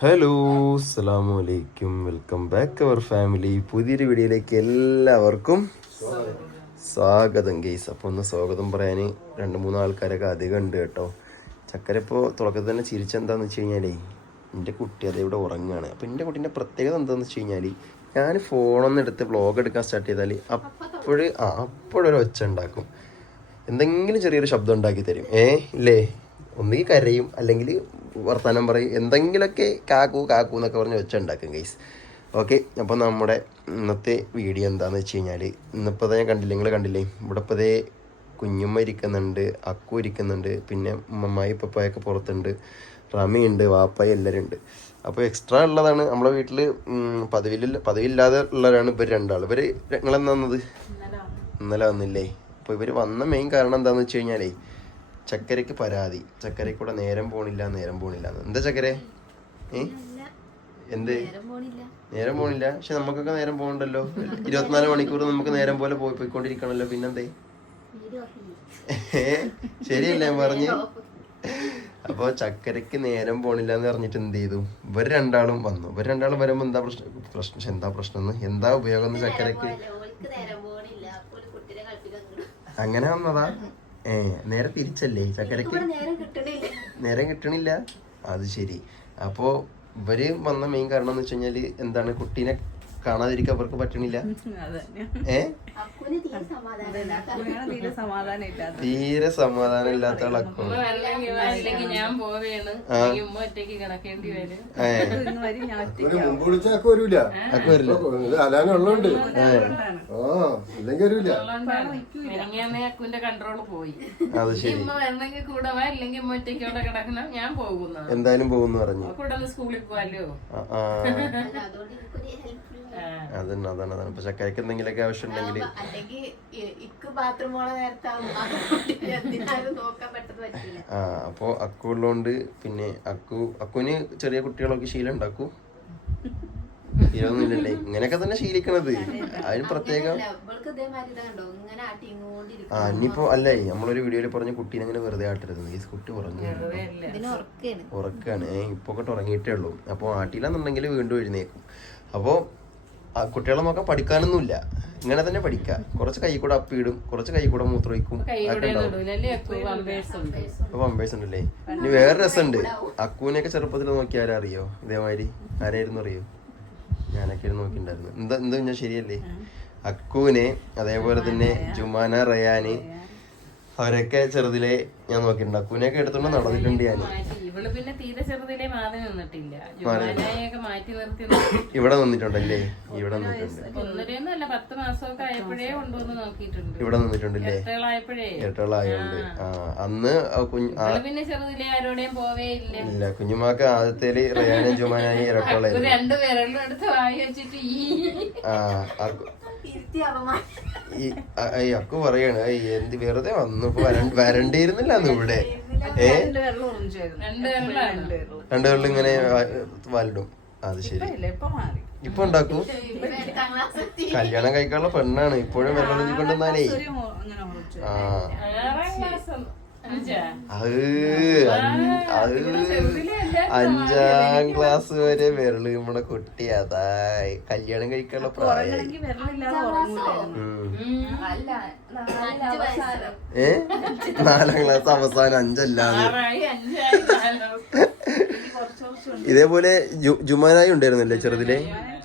Hello അസ്സാം വലൈക്കും welcome back അവർ family. പുതിയൊരു വീഡിയോയിലേക്ക് എല്ലാവർക്കും സ്വാഗതം ഗെയ്സ് അപ്പോൾ ഒന്ന് സ്വാഗതം പറയാൻ രണ്ട് മൂന്ന് ആൾക്കാരൊക്കെ അധികം ഉണ്ട് കേട്ടോ. ചക്കരപ്പോൾ തുടക്കത്തിൽ തന്നെ ചിരിച്ചെന്താന്ന് വെച്ച് കഴിഞ്ഞാലേ എന്റെ കുട്ടി അതേ ഇവിടെ ഉറങ്ങുകയാണ്. അപ്പോൾ എന്റെ കുട്ടീന്റെ പ്രത്യേകത എന്താണെന്ന് വെച്ച് കഴിഞ്ഞാൽ ഞാൻ ഫോണൊന്നും എടുത്ത് വ്ളോഗ് എടുക്കാൻ സ്റ്റാർട്ട് ചെയ്താൽ അപ്പോൾ ആ അപ്പോഴൊരു ഒച്ച ഉണ്ടാക്കും. എന്തെങ്കിലും ചെറിയൊരു ശബ്ദം ഉണ്ടാക്കി തരും. ഏ ഇല്ലേ? ഒന്നുകിൽ കരയും അല്ലെങ്കിൽ വർത്തമാനം പറയും. എന്തെങ്കിലുമൊക്കെ കാക്കു കാക്കു എന്നൊക്കെ പറഞ്ഞ് വെച്ച ഉണ്ടാക്കും ഗൈസ് ഓക്കെ അപ്പോൾ നമ്മുടെ ഇന്നത്തെ വീഡിയോ എന്താണെന്ന് വെച്ച് കഴിഞ്ഞാൽ ഇന്നിപ്പോൾ ഞാൻ കണ്ടില്ല നിങ്ങൾ കണ്ടില്ലേ? ഇവിടെ ഇപ്പോൾ ഇതേ കുഞ്ഞുമ്മ ഇരിക്കുന്നുണ്ട് അക്കു ഇരിക്കുന്നുണ്ട് പിന്നെ ഉമ്മമ്മായി പപ്പായൊക്കെ പുറത്തുണ്ട് റമി ഉണ്ട് വാപ്പായി എല്ലാവരും ഉണ്ട്. അപ്പോൾ എക്സ്ട്രാ ഉള്ളതാണ് നമ്മളെ വീട്ടിൽ പതിവില്ല പതിവില്ലാതെ ഉള്ളവരാണ് ഇവർ രണ്ടാൾ ഇവർ നിങ്ങളെന്നാ വന്നത്? ഇന്നലെ വന്നില്ലേ? അപ്പോൾ ഇവർ വന്ന മെയിൻ കാരണം എന്താണെന്ന് വെച്ച് കഴിഞ്ഞാലേ ചക്കരയ്ക്ക് പരാതി. ചക്കരക്കൂടെ നേരം പോണില്ല നേരം പോണില്ല. എന്താ ചക്കരെ? ഏ? എന്ത്? നേരം പോണില്ല. പക്ഷെ നമുക്കൊക്കെ നേരം പോകണ്ടല്ലോ. ഇരുപത്തിനാല് മണിക്കൂർ നമുക്ക് നേരം പോലെ പോയി പോയിക്കൊണ്ടിരിക്കണല്ലോ. പിന്നെന്തേ? ശരിയല്ലേ ഞാൻ പറഞ്ഞ്? അപ്പൊ ചക്കരയ്ക്ക് നേരം പോണില്ല എന്ന് പറഞ്ഞിട്ട് എന്ത് ചെയ്തു? ഇവർ രണ്ടാളും വന്നു. ഇവർ രണ്ടാളും വരുമ്പോ എന്താ പ്രശ്നം? പ്രശ്നം എന്താ പ്രശ്നം എന്ന്? എന്താ ഉപയോഗം ചക്കരക്ക് ചക്കരയ്ക്ക്? അങ്ങനെ വന്നതാ? ഏ നേരെ തിരിച്ചല്ലേ ചക്കരക്ക്? നേരം കിട്ടണില്ല. അത് ശരി. അപ്പോ ഇവർ വന്ന മെയിൻ കാരണം എന്ന് വെച്ച് എന്താണ് കുട്ടീനെ കാണാതിരിക്കാൻ അവർക്ക് പറ്റണില്ല. ഏ? തീരെ സമാധാനം ഇല്ലാത്ത ആളാക്കും. അത് ശരി. എന്തായാലും പോകുന്നു പറഞ്ഞു. സ്കൂളിൽ പോവാലോ? ആ, ആ അതന്നെ അതാണ് അതാണ് ഇപ്പൊ ചക്കരയ്ക്ക് എന്തെങ്കിലുമൊക്കെ ആവശ്യം ഉണ്ടെങ്കിൽ ആ അപ്പോ അക്കു ഉള്ളതുകൊണ്ട് പിന്നെ അക്കു അക്കുവിന് ചെറിയ കുട്ടികളൊക്കെ ശീലം ഉണ്ടാക്കൂ ശീലമൊന്നുമില്ലല്ലേ ഇങ്ങനെയൊക്കെ തന്നെ ശീലിക്കണത്. അതിന് പ്രത്യേകം ഇങ്ങനെ ആ ഇനിയിപ്പോ അല്ലേ നമ്മളൊരു വീഡിയോയിൽ പറഞ്ഞ കുട്ടീനെ അങ്ങനെ വെറുതെ ആട്ടരുത്. ഈ കുട്ടി ഉറങ്ങി ഉറക്കാണ്. ഇപ്പൊ ഒക്കെ ഉറങ്ങിയിട്ടേ ഉള്ളൂ. അപ്പോൾ ആട്ടിയില്ലാന്നുണ്ടെങ്കിൽ വീണ്ടും എഴുന്നേക്കും. അപ്പോൾ കുട്ടികളെ നോക്കാൻ പഠിക്കാനൊന്നുമില്ല. ഇങ്ങനെ തന്നെ പഠിക്കാം. കുറച്ച് കൈ കൂടെ അപ്പിയിടും കുറച്ച് കൈ കൂടെ മൂത്രമൊഴിക്കും പമ്പേഴ്സ് ഉണ്ടല്ലേ? ഇനി വേറെ രസമുണ്ട്. അക്കൂനെയൊക്കെ ചെറുപ്പത്തിൽ നോക്കി ആരാ അറിയോ? ഇതേമാതിരി. ആരായിരുന്നു അറിയോ? ഞാനൊക്കെ നോക്കിണ്ടായിരുന്നു എന്താ എന്താ ഞാൻ ശരിയല്ലേ? അക്കൂനെ അതേപോലെ തന്നെ ജുമാന റയാന് അവരൊക്കെ ചെറുതിലെ ഞാൻ നോക്കിയിട്ടുണ്ട്. അക്കൂനെയൊക്കെ എടുത്തോണ്ട് നടന്നിട്ടുണ്ട് ഞാൻ ഇവൾ പിന്നെ തീരെ ചെറുതിലെ മാറി നിന്നിട്ടില്ല. ജുമാനായൊക്കെ മാറ്റി നിർത്തി. ഇവിടെ നിന്നിട്ടുണ്ടല്ലേ ഇവിടെ നിന്നിട്ടുണ്ട് ഒന്നരയൊന്നുമല്ല പത്ത് മാസമൊക്കെ ആയപ്പോഴേ കൊണ്ടുവന്ന് നോക്കിയിട്ടുണ്ട്. ഇവിടെ നിന്നിട്ടുണ്ടല്ലേ ആ. അന്ന് കുഞ്ഞ് പിന്നെ ചെറുതിലെ ആരോടെയും പോവേ ഇല്ല. ഇല്ല കുഞ്ഞുമാക്ക് ആദ്യത്തേൽ റയാനും ജുമാനായി ഇരട്ടകളായിരുന്നു. രണ്ട് വിരലും എടുത്ത് വായി വെച്ചിട്ട് ഈ ആ ഈ അക്കു പറയാണ് "ഏയ് എന്ത് വെറുതെ വന്നു? വരണ്ടിരുന്നില്ല വരണ്ടിയിരുന്നില്ല അന്ന് ഇവിടെ. ഏ? രണ്ട് വെള്ളം ഇങ്ങനെ വാലിടും. അത് ശരി. ഇല്ല ഇപ്പൊ ഉണ്ടാക്കൂ. കല്യാണം കഴിക്കാനുള്ള പെണ്ണാണ്. ഇപ്പോഴും വെള്ളം ഉറിച്ചു ആ. അഞ്ചാ. ക്ലാസ് വരെ വിരൾ നമ്മുടെ കുട്ടി. അതായി. കല്യാണം കഴിക്കാനുള്ള പ്രായം ഏ? നാലാം ക്ലാസ് അവസാനം അഞ്ചല്ലാന്ന് ഇതേപോലെ ജുമാനായി ഉണ്ടായിരുന്നില്ലേ ചെറുതിലെ?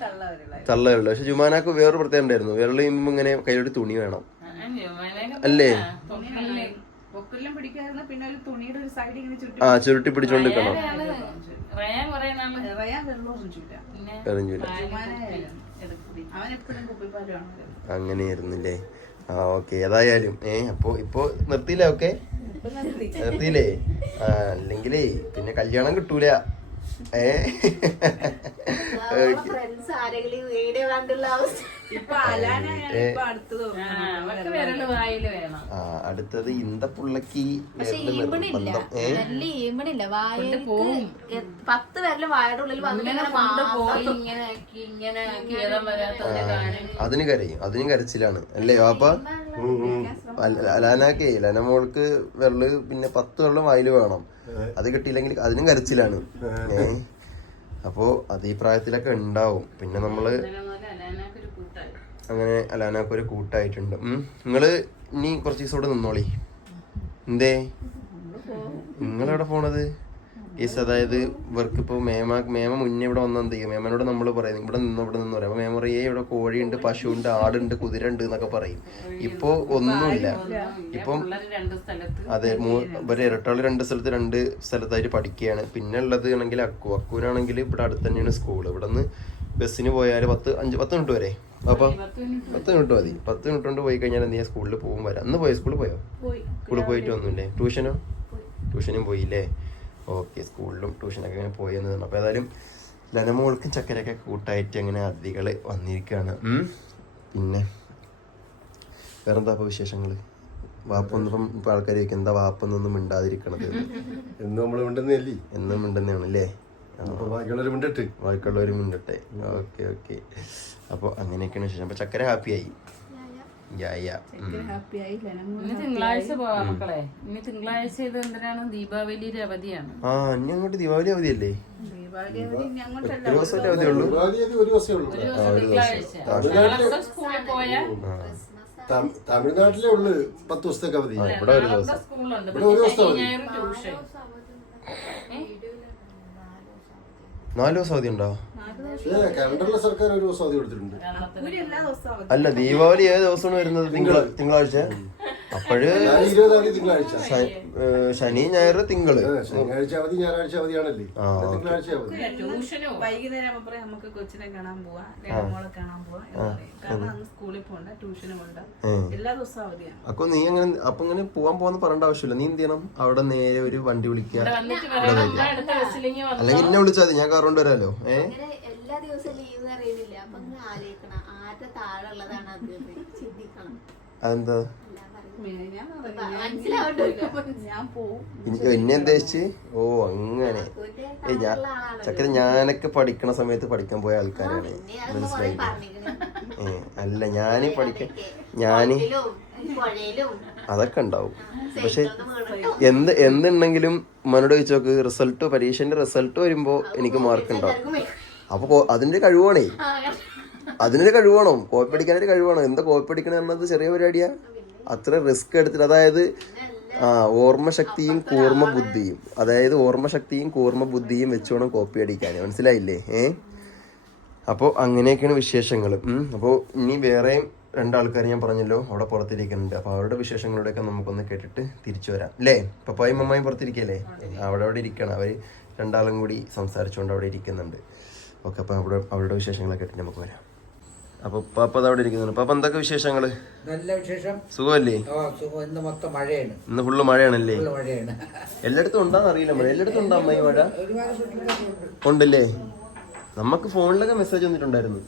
തള്ളവരില്ല തള്ളകളുടെ പക്ഷെ ജുമാനാക്ക് വേറൊരു പ്രത്യേകം ഉണ്ടായിരുന്നു. വിരൽ ചെയ്യുമ്പോ ഇങ്ങനെ കയ്യിലൊരു തുണി വേണം. അല്ലേ? പൊക്കെല്ലാം പിടിക്കായിരുന്നു പിന്നെ ഒരു തുണിയുടെ ഒരു സൈഡ് ഇങ്ങനെ ചുറ്റി ആ ചുരുട്ടി പിടിച്ചോണ്ട് നിൽക്കണം റയാൻ കൊറേ പിന്നെ അവൻ എപ്പോഴും കുപ്പിപ്പാലാണ് അങ്ങനെയായിരുന്നില്ലേ? ആ ഓക്കെ ഏതായാലും ഏ അപ്പോ ഇപ്പൊ നിർത്തിയില്ലേ ഓക്കെ നിർത്തിയില്ലേ? ആ അല്ലെങ്കിലേ പിന്നെ കല്യാണം കിട്ടൂല. ഏ? ഫ്രണ്ട്സ് ആരെങ്കിലും വീഡിയോ കണ്ടുള്ള അവസ്ഥ. ഇപ്പൊ അലാനാണ് ഇപ്പൊ അടുത്തത് ഇന്ത പുള്ളക്ക്. പത്ത് പേരിൽ വായുടെ ഉള്ളിൽ അതിന് കരയും. അതിനും കരച്ചിലാണ്. അല്ലേ വാപ്പ? അലാനാക്കേ ലന മോൾക്ക് വിരൽ പിന്നെ പത്ത് വെള്ളം വായിൽ വേണം. അത് കിട്ടിയില്ലെങ്കിൽ അതിനും കരച്ചിലാണ്. ഏ അപ്പോ അത് ഈ പ്രായത്തിലൊക്കെ ഉണ്ടാവും. പിന്നെ നമ്മൾ അങ്ങനെ അലാനൊക്കെ ഒരു കൂട്ടായിട്ടുണ്ട്. ഉം. നിങ്ങൾ ഇനി കുറച്ച് ദിവസം ഇവിടെ നിന്നോളി. എന്തേ? നിങ്ങളെവിടെ പോണത്? ഈസ് അതായത് ഇവർക്ക് ഇപ്പോൾ മേമ മേമ മുന്നേ ഇവിടെ വന്നാൽ എന്ത് ചെയ്യും? മേമനോട് നമ്മൾ പറയും ഇവിടെ നിന്ന് ഇവിടെ നിന്ന് പറയും. അപ്പോൾ മേമ പറയേ ഇവിടെ കോഴിയുണ്ട് പശുവുണ്ട് ആടുണ്ട് കുതിര ഉണ്ട് എന്നൊക്കെ പറയും. ഇപ്പോൾ ഒന്നുമില്ല. ഇപ്പം അതെ മൂ ഇവർ ഇരട്ടാൾ രണ്ട് സ്ഥലത്ത് രണ്ട് സ്ഥലത്തായിട്ട് പഠിക്കുകയാണ്. പിന്നെ ഉള്ളത് ആണെങ്കിൽ അക്കു അക്കുവിനാണെങ്കിൽ ഇവിടെ അടുത്ത് തന്നെയാണ് സ്കൂൾ ഇവിടെ നിന്ന് ബസ്സിന് പോയാൽ പത്ത് അഞ്ച് പത്ത് മിനിറ്റ് വരെ. അപ്പൊ പത്ത് മിനിറ്റ് മതി. പത്ത് മിനിറ്റ് കൊണ്ട് പോയി കഴിഞ്ഞാൽ എന്ത് ചെയ്യാം? സ്കൂളിൽ പോകും വരാം. അന്ന് പോയോ? സ്കൂളിൽ പോയോ? സ്കൂളിൽ പോയിട്ട് വന്നില്ലേ? ട്യൂഷനോ ട്യൂഷനും പോയില്ലേ? ഓക്കെ സ്കൂളിലും ട്യൂഷനൊക്കെ അങ്ങനെ പോയി എന്നതാണ് അപ്പോൾ ഏതായാലും ലനമോൾക്കും ചക്കരയൊക്കെ കൂട്ടായിട്ട് അങ്ങനെ അതിഥികൾ വന്നിരിക്കുകയാണ്. പിന്നെ വേറെന്താ അപ്പോൾ വിശേഷങ്ങൾ വാപ്പൊന്നും ഇപ്പം ആൾക്കാർ ചോദിക്കും എന്താ വാപ്പൊന്നൊന്നും മിണ്ടാതിരിക്കണത്? എന്ന്. നമ്മൾ മിണ്ടുന്നില്ലേ എന്നും മിണ്ടുന്നതാണ് അല്ലേ ബാക്കിയുള്ളവർ മിണ്ടട്ടെ. Okay okay. അപ്പോൾ അങ്ങനെയൊക്കെയാണ് വിശേഷം. അപ്പോൾ ചക്കര ഹാപ്പിയായി? തിങ്കളാഴ്ച പോവാം മക്കളെ. ഇനി തിങ്കളാഴ്ച ഇത് എന്തിനാണ്? ദീപാവലിയുടെ അവധിയാണ്. ആ ഇനി അങ്ങോട്ട് ദീപാവലി അവധിയല്ലേ? ദീപാവലി അവധി ഇനി അങ്ങോട്ടല്ല. ഒരു ദിവസമല്ലേ അവധിയുള്ളൂ ദീപാവലി ദിവസമേ ഉള്ളൂ. സ്കൂളിൽ പോയാൽ പത്ത് ദിവസത്തേക്ക് അവധി. ഇവിടെ ഒരു ദിവസം. ഇവിടെ ഒരു ദിവസം നാല് ദിവസം അവധി ഉണ്ടോ കലണ്ടറിലെ സർക്കാർ ഒരു ദിവസം അവധി കൊടുത്തിട്ടുണ്ട് ഒരു എല്ലാ ദിവസവും അല്ല ദീപാവലി ഏത് ദിവസമാണ് വരുന്നത്? തിങ്കൾ തിങ്കളാഴ്ച? അപ്പോഴ് ഇരുപതാം തീയതി തിങ്കളാഴ്ച. ശനി ഞായർ തിങ്കൾ ശനിയാഴ്ച അവധി ഞായറാഴ്ച അവധിയാണല്ലേ. തിങ്കളാഴ്ച അവധി. വൈകുന്നേരം നമുക്ക് കൊച്ചിനെ കാണാൻ പോവാ മോളെ കാണാൻ പോവാ കാരണം അന്ന് സ്കൂളിൽ പോകണ്ട ട്യൂഷനും ഉണ്ട്. എല്ലാ ദിവസവും അവധിയാണ്. അപ്പൊ നീ അങ്ങനെ അപ്പൊ ഇങ്ങനെ പോവാൻ പോവാന്ന് പറയേണ്ട ആവശ്യമില്ല. നീ എന്ത് ചെയ്യണം? അവിടെ നേരെ ഒരു വണ്ടി വിളിക്കുക. വന്നിട്ട് പറയണം അടുത്ത ബസ്സിലെങ്കിൽ വന്നു? അല്ലെങ്കിൽ എന്നെ വിളിച്ചാൽ മതി. ഞാൻ കാറുകൊണ്ട് കൊണ്ട് വരാലോ. ഏ അങ്ങനെ എല്ലാ ദിവസവും ലീവ് അറിയുന്നില്ല. അപ്പൊ ആലോചിക്കണം. ആരുടെ താഴെ ഉള്ളതാണ് അത് ചിന്തിക്കണം. അതെന്താ? എന്നെ ഉദ്ദേശിച്ച്? ഓ അങ്ങനെ. ഞാൻ. ചക്കര ഞാനൊക്കെ പഠിക്കണ സമയത്ത് പഠിക്കാൻ പോയ ആൾക്കാരാണ്. മനസ്സിലായി ഏ അല്ല ഞാൻ പഠിക്ക ഞാൻ അതൊക്കെ ഉണ്ടാവും. പക്ഷെ എന്ത് എന്തുണ്ടെങ്കിലും മനോട് ചോദിച്ചു നോക്ക്. റിസൾട്ട് പരീക്ഷന്റെ റിസൾട്ട് വരുമ്പോ എനിക്ക് മാർക്ക് ഉണ്ടാവും. അപ്പൊ അതിന്റെ കഴിവാണേ. അതിനൊരു കഴിവാണോ? കോപ്പി അടിക്കാനൊരു കഴിവാണോ? എന്താ കോപ്പി അടിക്കണ എന്നത് ചെറിയ പരിപാടിയാ. അത്ര റിസ്ക് എടുത്തിട്ട് അതായത് ആ ഓർമ്മശക്തിയും കൂർമ്മ ബുദ്ധിയും. അതായത് ഓർമ്മശക്തിയും കൂർമ്മ ബുദ്ധിയും വെച്ചോണം കോപ്പി അടിക്കാൻ മനസ്സിലായില്ലേ? ഏ? അപ്പോൾ അങ്ങനെയൊക്കെയാണ് വിശേഷങ്ങൾ അപ്പോൾ ഇനി വേറെയും രണ്ടാൾക്കാർ ഞാൻ പറഞ്ഞല്ലോ അവിടെ പുറത്തിരിക്കുന്നുണ്ട്. അപ്പോൾ അവരുടെ വിശേഷങ്ങളുടെയൊക്കെ നമുക്കൊന്ന് കേട്ടിട്ട് തിരിച്ചു വരാം. അല്ലേ പപ്പായും മമ്മായും പുറത്തിരിക്കല്ലേ? അവിടെ അവിടെ ഇരിക്കണം. അവർ രണ്ടാളും കൂടി സംസാരിച്ചുകൊണ്ട് അവിടെ ഇരിക്കുന്നുണ്ട്. ഓക്കെ അപ്പോൾ അവിടെ അവരുടെ വിശേഷങ്ങളൊക്കെ ആയിട്ട് നമുക്ക് വരാം. അപ്പോൾ പാപ്പ അവിടെ ഇരിക്കുന്നുണ്ട്. പാപ്പ എന്തൊക്കെ വിശേഷങ്ങൾ നല്ല വിശേഷം. സുഖമല്ലേ? ഇന്ന് മൊത്തം മഴയാണ്. ഇന്ന് ഫുള്ള് മഴയാണല്ലേ എല്ലായിടത്തും ഉണ്ടാന്ന് അറിയില്ല മഴ എല്ലായിടത്തും ഉണ്ടോ ഈ മഴ? ഉണ്ടല്ലേ? നമുക്ക് ഫോണിലൊക്കെ മെസ്സേജ് വന്നിട്ടുണ്ടായിരുന്നു.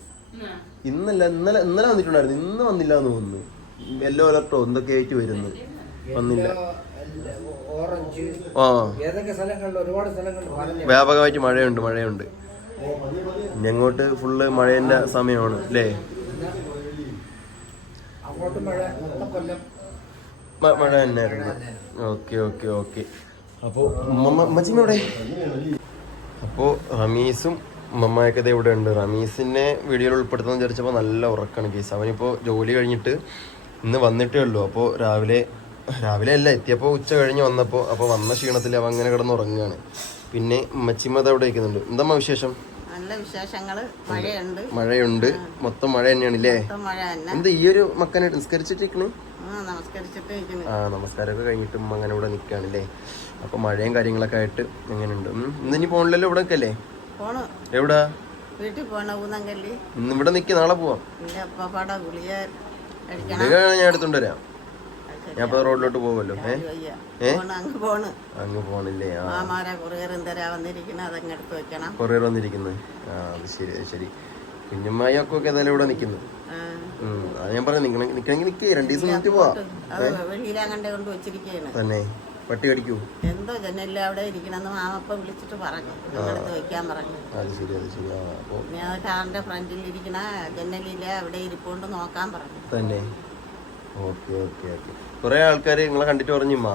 ഇന്നല്ല ഇന്നലെ ഇന്നലെ വന്നിട്ടുണ്ടായിരുന്നു. ഇന്ന് വന്നില്ല എന്ന് തോന്നുന്നു. യെല്ലോ അലർട്ടോ എന്തൊക്കെ ആയിട്ട് വരുന്നു? വന്നില്ല. ഓറഞ്ച് ആ. ഏതൊക്കെ സ്ഥലങ്ങളിൽ ഒരുപാട് സ്ഥലങ്ങളിൽ പറഞ്ഞു വ്യാപകമായിട്ട് മഴയുണ്ട് മഴയുണ്ട്. ഇനി അങ്ങോട്ട് ഫുള്ള് മഴേന്റെ സമയമാണ് അല്ലേ? മഴ തന്നെ തന്നെയായിരുന്നു. Okay okay okay. അപ്പോൾ മച്ചിമ്മ എവിടെ? അപ്പോൾ റമീസും മമ്മയൊക്കെ ഇവിടെ ഉണ്ട്. റമീസിനെ വീഡിയോയിൽ ഉൾപ്പെടുത്തുന്ന വിചാരിച്ചപ്പോൾ നല്ല ഉറക്കാണ് കേസ്. അവനിപ്പോ ജോലി കഴിഞ്ഞിട്ട് ഇന്ന് വന്നിട്ടേ ഉള്ളൂ. അപ്പോൾ രാവിലെ രാവിലെ അല്ല എത്തിയപ്പോൾ ഉച്ച കഴിഞ്ഞ് വന്നപ്പോൾ അപ്പോൾ വന്ന ക്ഷീണത്തിൽ അവ അങ്ങനെ കിടന്ന് ഉറങ്ങുകയാണ് പിന്നെ മച്ചിമ്മ അവിടെ ഇരിക്കുന്നുണ്ട്. എന്താ വിശേഷം? നല്ല വിശേഷങ്ങൾ മഴയുണ്ട്. മഴയുണ്ട്. മൊത്തം മഴ തന്നെയാണ് ഇല്ലേ മഴ തന്നെ. എന്താ ഈ ഒരു മക്കനെ നിസ്കരിച്ചിട്ടിരിക്കണ്? ആ നമസ്കാരമൊക്കെ കഴിഞ്ഞിട്ട് ഉമ്മ അങ്ങനെ ഇവിടെ നിൽക്കുകയാണല്ലേ അപ്പൊ മഴയും കാര്യങ്ങളൊക്കെ ആയിട്ട് എങ്ങനെയുണ്ട് ഉണ്ട് ഇന്ന് ഇനി പോണില്ലല്ലോ ഇവിടെ നിൽക്കല്ലേ എവിടെ? വീട്ടിൽ പോണ ഇന്ന് ഇവിടെ നിൽക്കി നാളെ പോവാം. ഞാൻ എടുത്തോണ്ട് വരാം. ഞാൻ ഇപ്പോൾ റോഡിലോട്ട് പോവല്ലോ അങ്ങ് പോണ്. അങ്ങ് പോണില്ലേ? കൊറിയർ വന്നിരിക്കുന്നത് ആ അത് ശരി ശരി. കുഞ്ഞമ്മായി ഒക്കെ ഒക്കെ ഏതായാലും ഇവിടെ നിക്കുന്നു. അത് ഞാൻ പറഞ്ഞു നിക്കണ നിക്കണെങ്കിൽ നിക്കേ രണ്ടു ദിവസം നിന്നിട്ട് പോവാം. തന്നെ. പട്ടി കടിക്കൂ. എന്തോ ജനലിൽ അവിടെ ഇരിക്കണമെന്ന് മാമപ്പ വിളിച്ചിട്ട് പറഞ്ഞു. നിങ്ങളെടുത്ത് വെക്കാൻ പറഞ്ഞു. അത് ശരി അത് ശരി. ആ ഞാൻ കാറിന്റെ ഫ്രണ്ടിൽ ഇരിക്കണ ജനലിൽ അവിടെ ഇരിപ്പോണ്ട് നോക്കാൻ പറഞ്ഞു. തന്നെ. Okay okay okay. കുറെ ആൾക്കാർ നിങ്ങളെ കണ്ടിട്ട് പറഞ്ഞു ഉമ്മ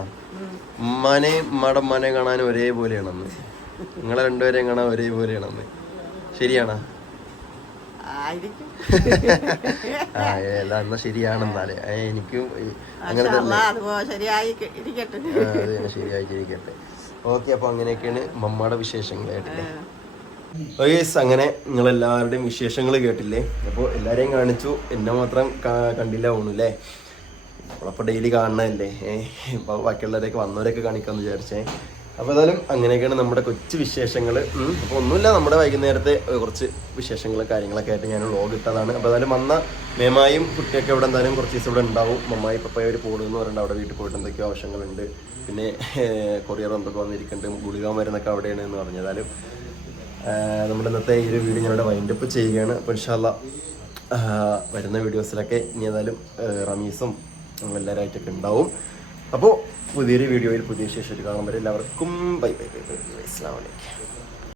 മടം ഉമ്മയുടെ ഉമ്മാനെ കാണാൻ ഒരേപോലെയാണെന്ന്. നിങ്ങളെ രണ്ടുപേരെയും കാണാൻ ഒരേപോലെയാണെന്ന്. ശരിയാണോ? ആ എന്നാ എനിക്കും അങ്ങനെ തന്നെ. അല്ലാ, ശരിയായിട്ടിരിക്കട്ടെ. ഓക്കെ അപ്പൊ അങ്ങനെയൊക്കെയാണ് മമ്മയുടെ വിശേഷങ്ങൾ കേട്ടില്ലേ? യെസ് അങ്ങനെ നിങ്ങൾ എല്ലാവരുടെയും വിശേഷങ്ങൾ കേട്ടില്ലേ? അപ്പോൾ എല്ലാവരെയും കാണിച്ചു. എന്നെ മാത്രം കണ്ടില്ല തോന്നുന്നു നമ്മളപ്പോൾ ഡെയിലി കാണണതല്ലേ? ഇപ്പോൾ ബാക്കിയുള്ളവരെയൊക്കെ വന്നവരൊക്കെ കാണിക്കാമെന്ന് വിചാരിച്ചേ. അപ്പോൾ ഏതായാലും അങ്ങനെയൊക്കെയാണ് നമ്മുടെ കൊച്ചു വിശേഷങ്ങൾ അപ്പോൾ ഒന്നുമില്ല നമ്മുടെ വൈകുന്നേരത്തെ കുറച്ച് വിശേഷങ്ങൾ കാര്യങ്ങളൊക്കെ ആയിട്ട് ഞാൻ ലോഗ് ഇട്ടതാണ്. അപ്പോൾ ഏതായാലും വന്ന മേമായും കുട്ടിയൊക്കെ ഇവിടെ എന്തായാലും കുറച്ച് ദിവസം ഇവിടെ ഉണ്ടാവും. മമ്മായി പപ്പായ അവർ പോകുന്നു പറഞ്ഞിട്ട് അവിടെ വീട്ടിൽ പോയിട്ട് എന്തൊക്കെയോ ആവശ്യങ്ങളുണ്ട്. പിന്നെ കൊറിയർ എന്തൊക്കെ വന്നിരിക്കുന്നുണ്ട്. ഗുളിക മരുന്നൊക്കെ അവിടെയാണ് എന്ന് പറഞ്ഞു. ഏതായാലും നമ്മുടെ ഇന്നത്തെ ഈ ഒരു വീഡിയോ ഞാനിവിടെ വൈൻഡപ്പ് ചെയ്യുകയാണ്. അപ്പോൾ ഇൻഷാല്ല വരുന്ന വീഡിയോസിലൊക്കെ ഇനി ഏതായാലും റമീസും എല്ലാവരായിട്ടൊക്കെ ഉണ്ടാവും. അപ്പോൾ പുതിയൊരു വീഡിയോയിൽ പുതിയ ശേഷം കാണുമ്പോൾ എല്ലാവർക്കും ബൈ ബൈ ബൈ ബൈ അസ്സാം വലൈക്കും